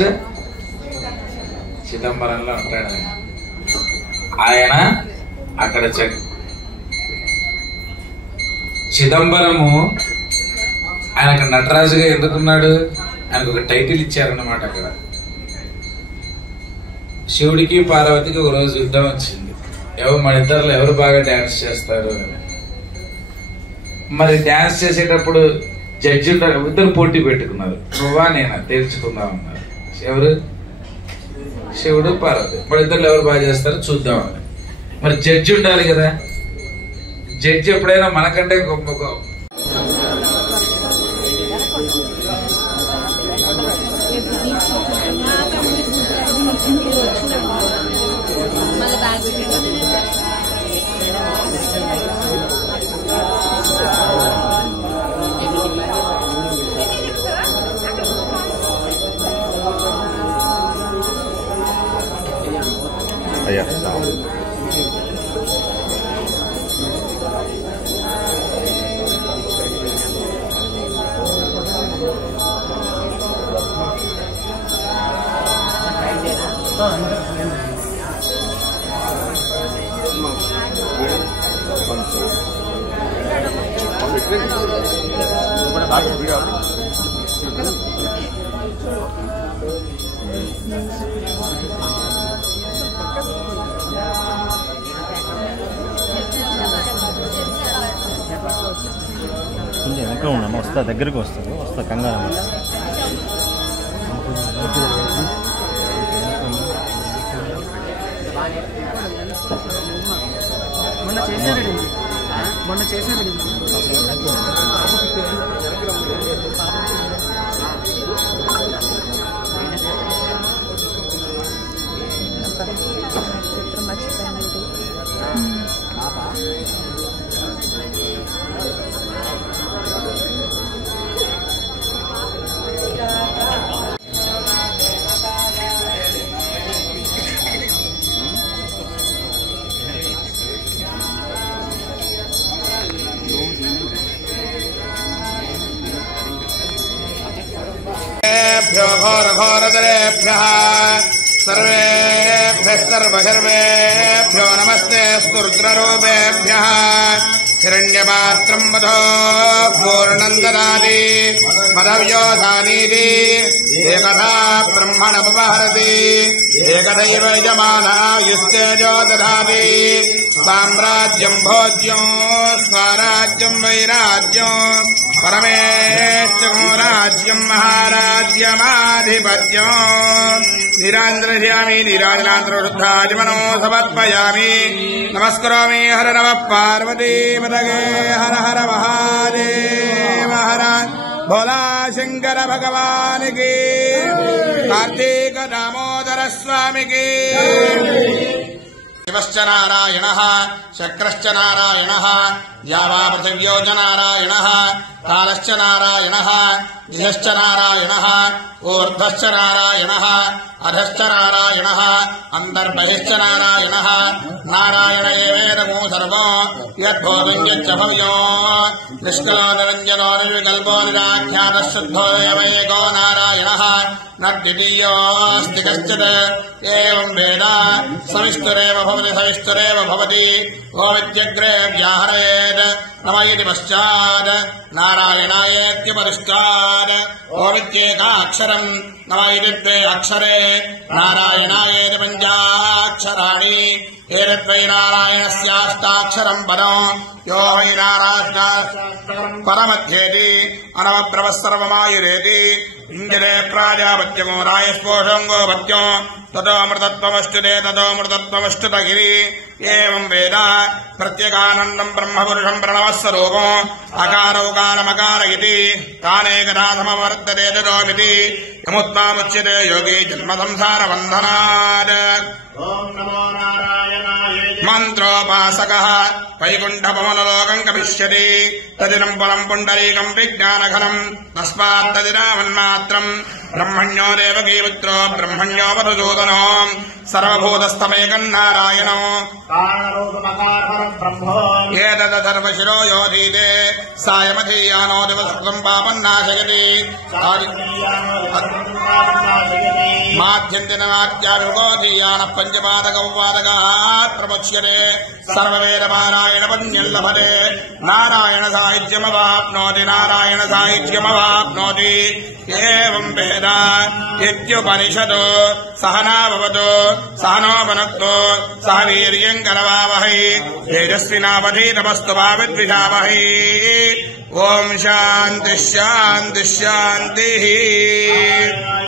నటరాజు చిదంబరంలో ఉంటాడు. ఆయన అక్కడ చిదంబరము ఆయన అక్కడ నటరాజుగా ఎందుకున్నాడు? ఆయనకు ఒక టైటిల్ ఇచ్చారన్నమాట. అక్కడ శివుడికి పార్వతికి ఒక రోజు యుద్ధం వచ్చింది. మన ఇద్దరులో ఎవరు బాగా డాన్స్ చేస్తారు అని. మరి డాన్స్ చేసేటప్పుడు జడ్జి ఇద్దరు పోటీ పెట్టుకున్నారు. నువ్వా నేనా తేల్చుకుందాం అన్నారు. ఎవరు? శివుడు పార్వతి. మరి ఇద్దరు ఎవరు బాగా చేస్తారో చూద్దామని. మరి జడ్జి ఉండాలి కదా. జడ్జి ఎప్పుడైనా మనకంటే గొప్ప వెనక ఉన్నాను. వస్తా, దగ్గరకు వస్తా కంగారు. మొన్న చేశాడు చిత్రం మర్చిపోయింది. घोरघोरदरेभ्यः सर्वेभ्यः सर्वसर्वेभ्यो नमस्ते स्तुरुद्ररूपेभ्यः हिरण्यपात्रम् मधो पूर्णम् ददाति मदव्योधानीति एकधा ब्रह्मणमुपहरति एकदैव यजमानायुस्तेजो दधाति साम्राज्यम् भोज्यम् स्वराज्यम् वैराज्यम् परमेष्ठिमो राज्यम् महाराज्यमाधिपत्यम् निरान्द्रयामि निराजनान्तरशुद्धादिमनो समर्पयामि नमस्करोमि हर नमः पार्वती पतये हर हर महादेव हर भोला शंकर भगवान की कार्तिक दामोदर स्वामी की शिवश्च नारायणः शक्रश्च नारायणः द्यावा पृथिव्यो च नारायणः कालश्च नारायणः दिशश्च नारायणः ऊर्ध्वश्च नारायणः अधश्च नारायणः अन्तर्बहिश्च नारायणः नारायण एवेदमो सर्वो यद्भोविञ्च भव्यो निष्कलो निरञ्जनो निर्विकल्पो निराख्यातः शुद्धो एवैको नारायणः न द्वितीयोऽस्ति कश्चित् एवम् वेद सविष्टुरेव भवति सविष्टुरेव भवति गोविद्यग्रे व्याहरेत् नम इति पश्चात् नारायणायेत्युपरिष्टात् गोविद्येकाक्षरम् नम इति द्वे अक्षरे नारायणायेति पञ्चाक्षराणि एतद्वै नारायणस्याष्टाक्षरम् पदम् यो वै नारायणाष्टाक्षरम् परमध्येति अनवब्रवः सर्वमायुरेति इन्द्रे प्राजापत्यमो रायस्पोषङ्गो भत्यो ततोऽमृतत्वमश्नुते ततोऽमृतत्वमश्नुतगिरि एवम् वेद प्रत्यगानन्दम् ब्रह्मपुरुषम् प्रणवस्वरूपम् अकारोकालमकार इति कानेकदा समवर्तते ततोऽपिति यमुत्मामुच्यते योगी जन्मसंसारबन्धनात् ॐ नमो नारायणाय మంత్రోపాసకः వైకుంఠపవనలోకం గమిష్యతి తదినం ఫలం పుండరీకం విజ్ఞానఘనం తస్మాత్తదినామన్మాత్రం బ్రహ్మణ్యో దేవకీపుత్రో బ్రహ్మణ్యో మధుసూదనో సర్వభూతస్థమేకం నారాయణో ఏతదర్వశిరో యోధీతే సాయమధీయానో దివసృతం పాపన్నాశయతి మాధ్యంతినాట్యాభిగోధీయాన పంచపాదకౌపాదకాత్ ప్రముచ్యతే సర్వవేదపారాయణ పన్యల్లభతే నారాయణ సాహిత్యమవాప్నోతి నారాయణ సాహిత్యమవాప్నోతి ఏవం వేద ఇత్యుపనిషదో సహనా భవతు సహనో భునక్తు సహ వీర్యం కరవావహై తేజస్వినావధీతమస్తు మా విద్విషావహై ఓం శాంతి శాంతి శాంతి